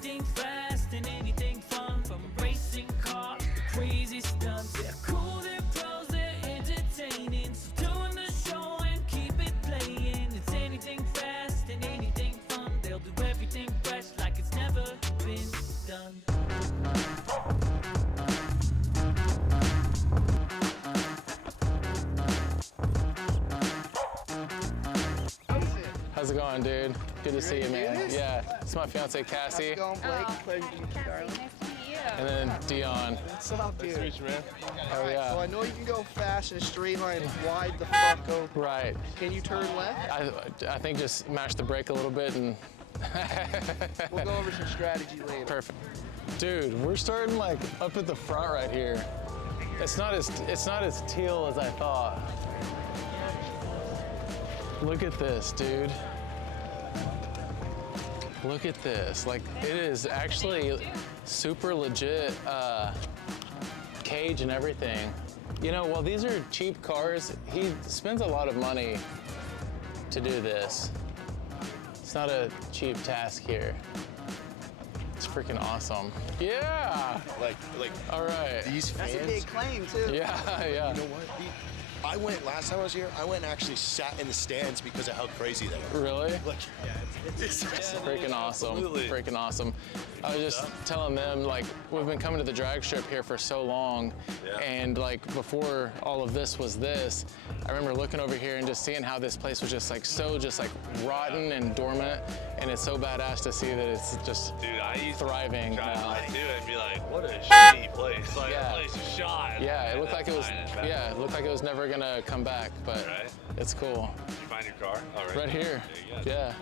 anything fast and anything fun, from racing cars to crazy stunts. They're cool, they're pros, they're entertaining. So doing the show and keep it playing. It's anything fast and anything fun. They'll do everything fresh like it's never been done. How's it going, dude? Good to see you, man. Yeah, it's my fiance Cassie. How's it going, Blake? Pleasure to meet you, darling. Nice to meet you. And then Dion. What's up, dude? Man. Oh Alright, yeah. so I know you can go fast in a straight line. Wide the fuck open. Right. Can you turn left? I think just mash the brake a little bit and. We'll go over some strategy later. Perfect. Dude, we're starting like up at the front right here. It's not as teal as I thought. Look at this, dude. Look at this. Like, it is actually super legit cage and everything. You know, while these are cheap cars, he spends a lot of money to do this. It's not a cheap task here. It's freaking awesome. Yeah! Like, All right. these fans. That's a big claim, too. Yeah, yeah. You know what? I went, last time I was here, I went and actually sat in the stands because of how crazy they are. Really? Like, it's Freaking awesome. Absolutely. Freaking awesome. I was just telling them, like, we've been coming to the drag strip here for so long, and like before all of this was this, I remember looking over here and just seeing how this place was just like so rotten and dormant, and it's so badass to see that it's just thriving Drive now. by to it and be like, what a shitty place. Like, Yeah. that place is shot. Yeah, it looked like it was. Find back. Yeah, it looked like it was never gonna come back, but Right. it's cool. Did you find your car? Oh, Right here. There you go. Yeah.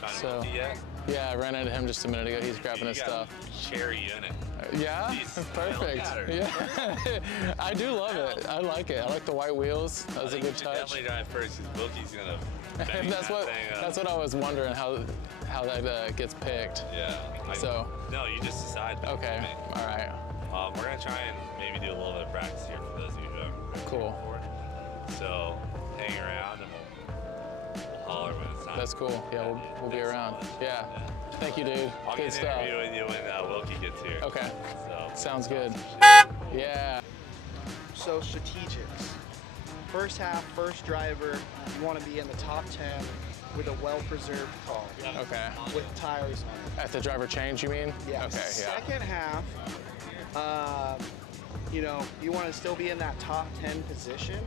Found So- it yet? Yeah, I ran into him just a minute ago. He's grabbing his You got stuff. cherry in it. Yeah, Jeez, perfect. pattern. Yeah, I do love it. I like it. I like the white wheels. That was a I think good you should touch. definitely drive first because Wilkie's gonna bang That's that what. thing up. That's what I was wondering how that gets picked. Yeah. So- No, you just decide. Okay. All right. We're gonna try and maybe do a little bit of practice here for those of you who haven't Cool. before. So hang around and we'll holler when it's time. That's cool. Yeah, we'll be Thanks so around. much. Yeah. Thank you, dude. I'll Good get an stuff. interview with you when Wilkie gets here. Okay. So Sounds good. Yeah. So strategics. First half, first driver, you want to be in the top 10 with a well-preserved car. Okay. With tires on it. At the driver change, you mean? Yeah. Okay. Yeah. Second half, you know, you want to still be in that top 10 position,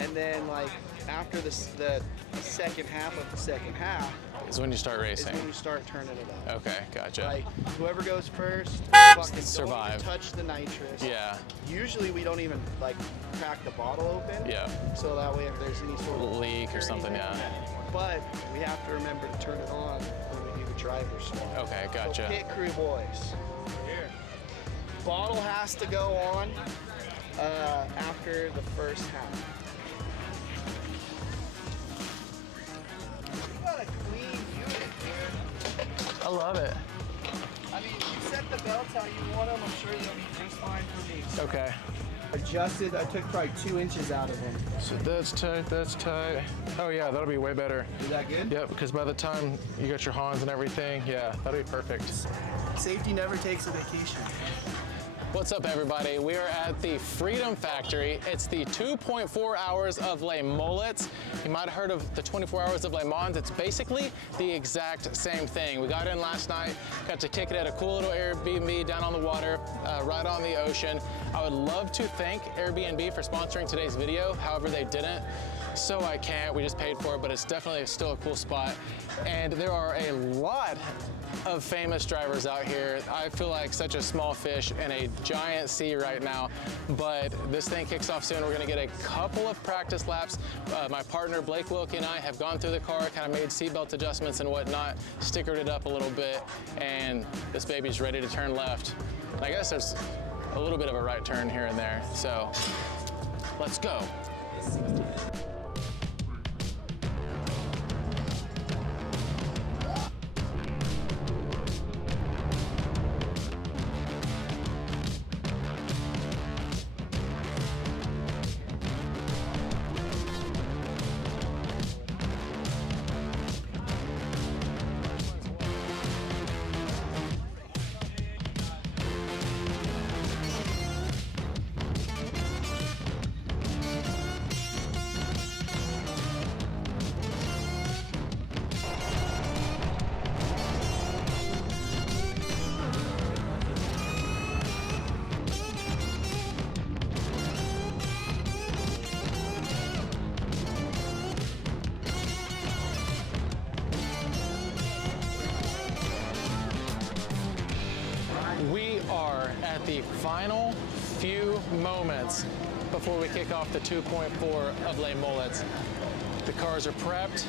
and then like after the second half of the second half Is when you start is racing. when you start turning it up. Okay. Gotcha. Like whoever goes first, fucking Survive. Don't even touch the nitrous. Yeah. Usually we don't even like crack the bottle open. Yeah. So that way if there's any sort of Leak or something. anything, Yeah. But we have to remember to turn it on when we do the driver's swap. Okay. So Gotcha. pit crew boys. Here. Bottle has to go on after the first half. You got a clean unit here. I love it. I mean, you set the belts how you want them. I'm sure they'll be just fine for me. Okay. Adjusted, I took probably 2 inches out of them. So that's tight, that's tight. Oh yeah, that'll be way better. Is that good? Yep, because by the time you got your Hans and everything, yeah, that'll be perfect. Safety never takes a vacation. What's up, everybody? We are at the Freedom Factory. It's the 2.4 hours of LeMullets. You might have heard of the 24 hours of Le Mans. It's basically the exact same thing. We got in last night, got to kick it at a cool little Airbnb down on the water, right on the ocean. I would love to thank Airbnb for sponsoring today's video. However, they didn't. So I can't, we just paid for it, but it's definitely still a cool spot. And there are a lot of famous drivers out here. I feel like such a small fish in a giant sea right now, but this thing kicks off soon. We're gonna get a couple of practice laps. My partner Blake Wilkey and I have gone through the car, kind of made seatbelt adjustments and whatnot, stickered it up a little bit, and this baby's ready to turn left. And I guess there's a little bit of a right turn here and there, so let's go. the final few moments before we kick off the 2.4 of LeMullets. The cars are prepped.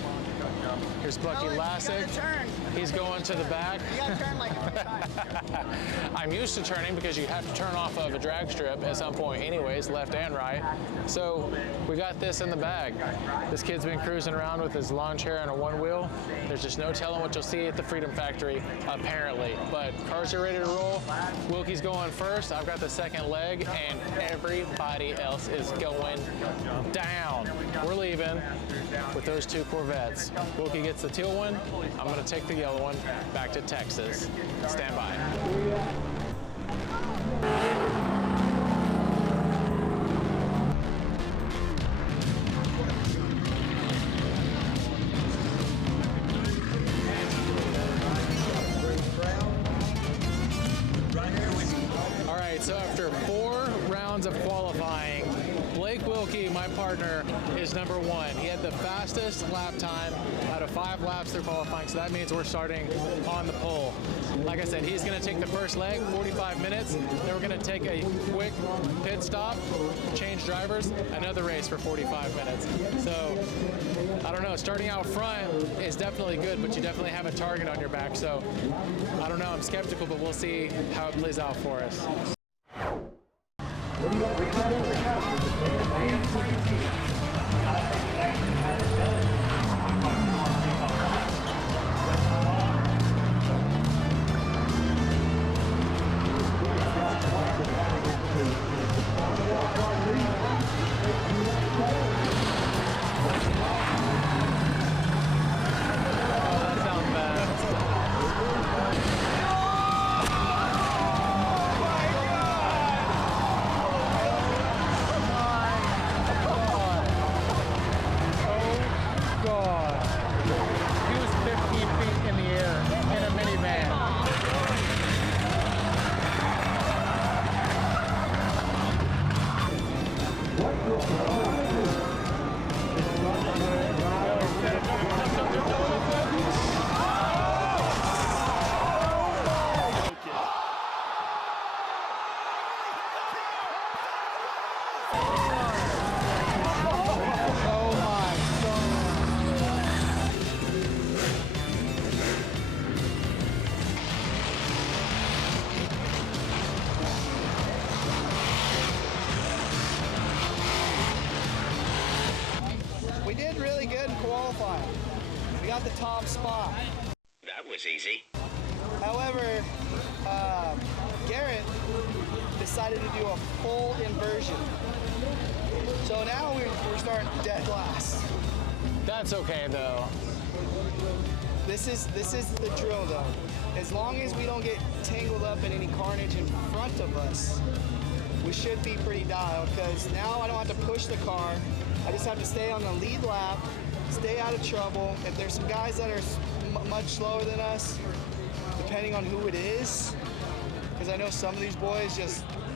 Here's Bucky Lassick. He's going to the back. You gotta turn like 3 times. I'm used to turning because you have to turn off of a drag strip at some point anyways, left and right. So we got this in the bag. This kid's been cruising around with his lawn chair and a one wheel. There's just no telling what you'll see at the Freedom Factory, apparently. But cars are ready to roll. Wilkey's going first. I've got the second leg, and everybody else is going down. We're leaving with those 2 Corvettes. Wilkey gets the teal one. I'm gonna take the yellow one back to Texas. Stand by. All right, so after 4 rounds of qualifying, Blake Wilkey, my partner, is number 1. He had the fastest lap time out of 5 laps through qualifying, so that means we're starting on the pole. Like I said, he's going to take the first leg, 45 minutes. Then we're going to take a quick pit stop, change drivers, another race for 45 minutes. So, I don't know, starting out front is definitely good, but you definitely have a target on your back. So, I don't know, I'm skeptical, but we'll see how it plays out for us. We did really good in qualifying. We got the top spot. That was easy. However, Garrett decided to do a full inversion. So now we're starting dead last. That's okay, though. This is the drill, though. As long as we don't get tangled up in any carnage in front of us, we should be pretty dialed, because now I don't have to push the car. I just have to stay on the lead lap, stay out of trouble. If there's some guys that are much slower than us, depending on who it is, because I know some of these boys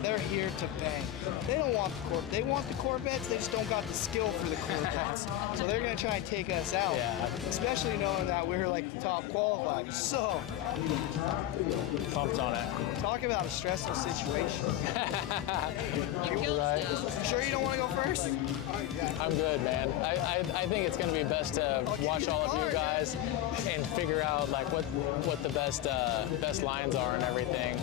they're here to bang. They don't want the Corvettes. They want the Corvettes, they just don't got the skill for the Corvettes. So they're gonna try and take us out, especially knowing that we're like the top qualifiers. So, Pumped on it. talk about a stressful situation. Right. You sure you don't want to go first? I'm good, man. I think it's gonna be best to watch all of you guys and figure out like what the best lines are and everything.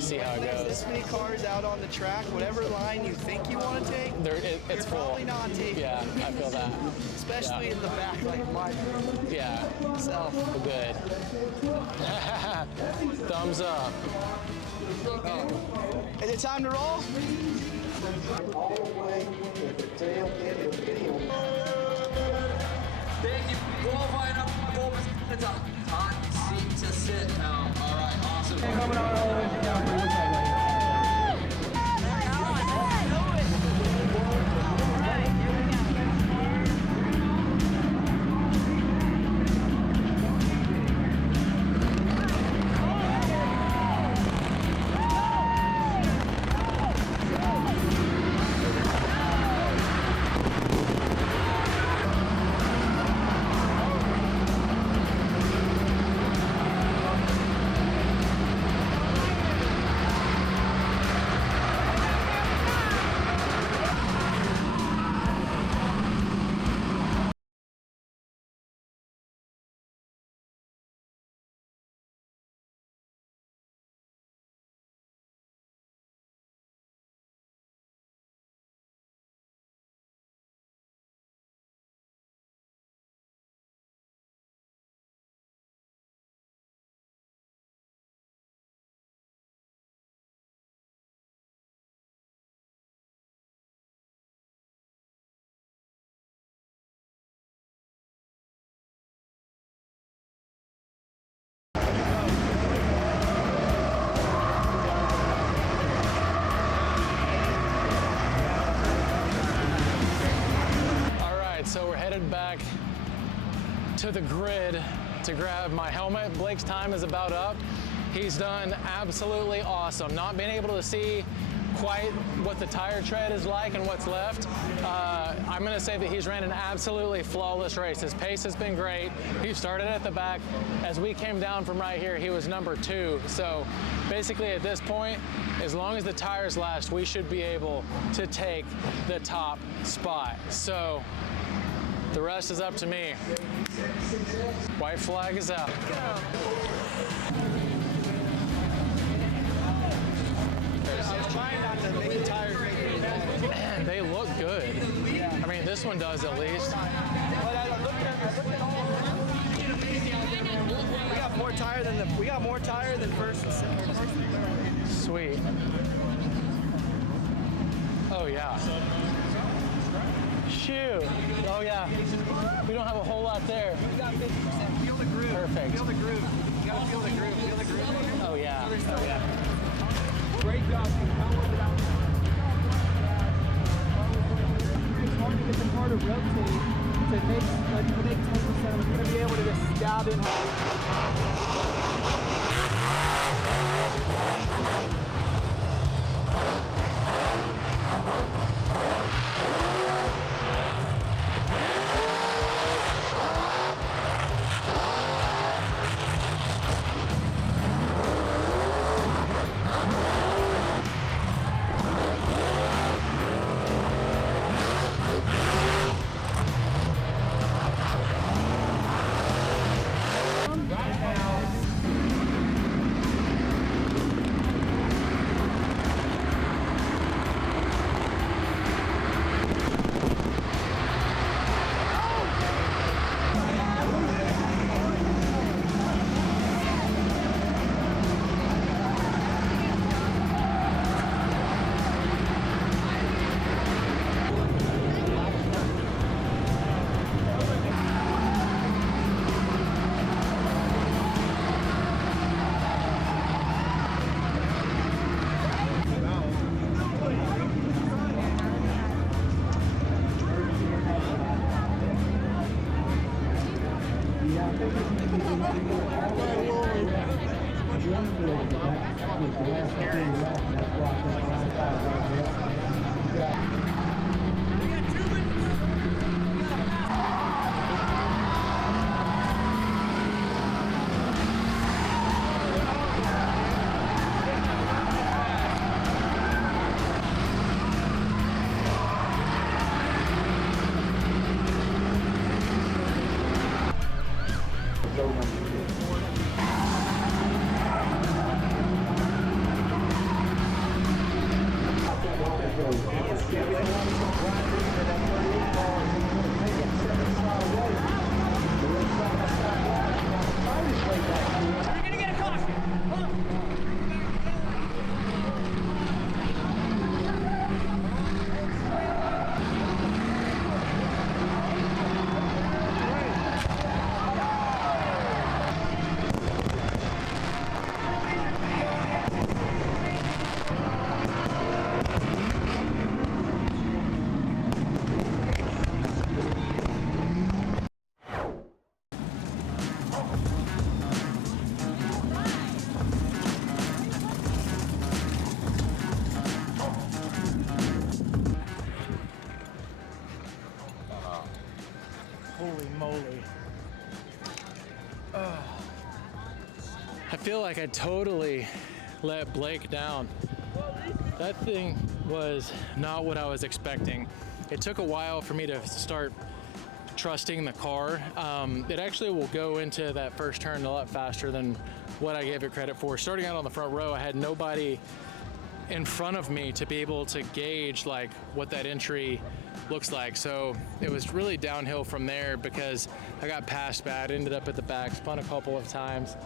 See how it There's goes. this many cars out on the track. Whatever line you think you want to take, It's you're full. probably not taking. Yeah, I feel that. Especially in the back, like mine. Yeah, So, good. Thumbs up. is it time to roll? Thank you. Qualifying up. It's a hot seat to sit now. All right, awesome. back to the grid to grab my helmet. Blake's time is about up. He's done absolutely awesome. Not being able to see quite what the tire tread is like and what's left. I'm gonna say that he's ran an absolutely flawless race. His pace has been great. He started at the back. As we came down from right here, he was number 2. So basically at this point, as long as the tires last, we should be able to take the top spot. So the rest is up to me. White flag is out. I was trying not to make the tires make me mad. Man, they look good. I mean, this one does at least. But I looked at all of them. We got more tire than first and second. Sweet. Oh yeah. Shoot. Oh yeah. We don't have a whole lot there. We got 50%. Feel the groove. Perfect. Feel the groove. You gotta feel the groove. Feel the groove. Oh yeah. Oh yeah. Great job. It's hard to get the car to rotate to make 10%. We're gonna be able to just stab in. Holy moly. I feel like I totally let Blake down. That thing was not what I was expecting. It took a while for me to start trusting the car. It actually will go into that first turn a lot faster than what I gave it credit for. Starting out on the front row, I had nobody in front of me to be able to gauge like what that entry looks like. So it was really downhill from there because I got passed bad, ended up at the back, spun a couple of times,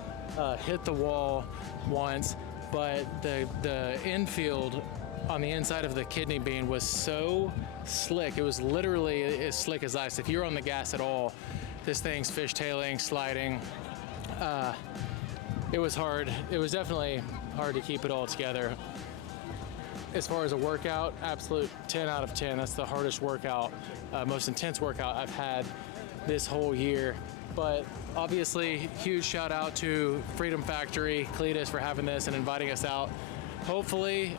hit the wall once, but the infield on the inside of the kidney bean was so slick. It was literally as slick as ice. If you're on the gas at all, this thing's fishtailing, sliding. It was hard. It was definitely hard to keep it all together. As far as a workout, absolute 10 out of 10. That's the hardest workout, most intense workout I've had this whole year. But obviously, huge shout out to Freedom Factory, Cleetus, for having this and inviting us out. Hopefully,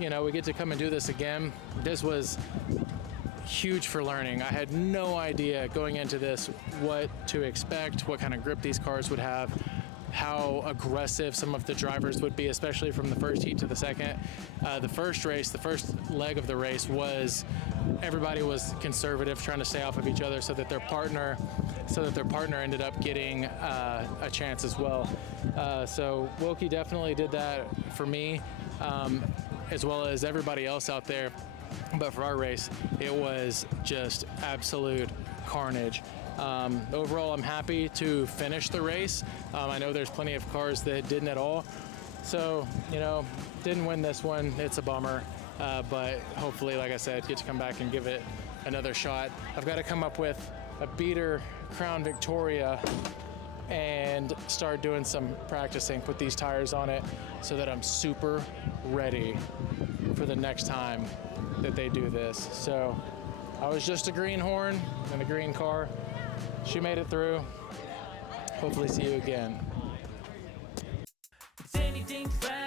you know, we get to come and do this again. This was huge for learning. I had no idea going into this what to expect, what kind of grip these cars would have, how aggressive some of the drivers would be, especially from the first heat to the second. The first race, the first leg of the race was everybody was conservative, trying to stay off of each other so that their partner ended up getting a chance as well. So Wilkey definitely did that for me, as well as everybody else out there. But for our race, it was just absolute carnage. Overall, I'm happy to finish the race. I know there's plenty of cars that didn't at all. So, you know, didn't win this one. It's a bummer. But hopefully, like I said, get to come back and give it another shot. I've got to come up with a beater Crown Victoria and start doing some practicing, put these tires on it so that I'm super ready for the next time that they do this. So I was just a greenhorn in a green car. She made it through. Hopefully see you again. It's anything fast.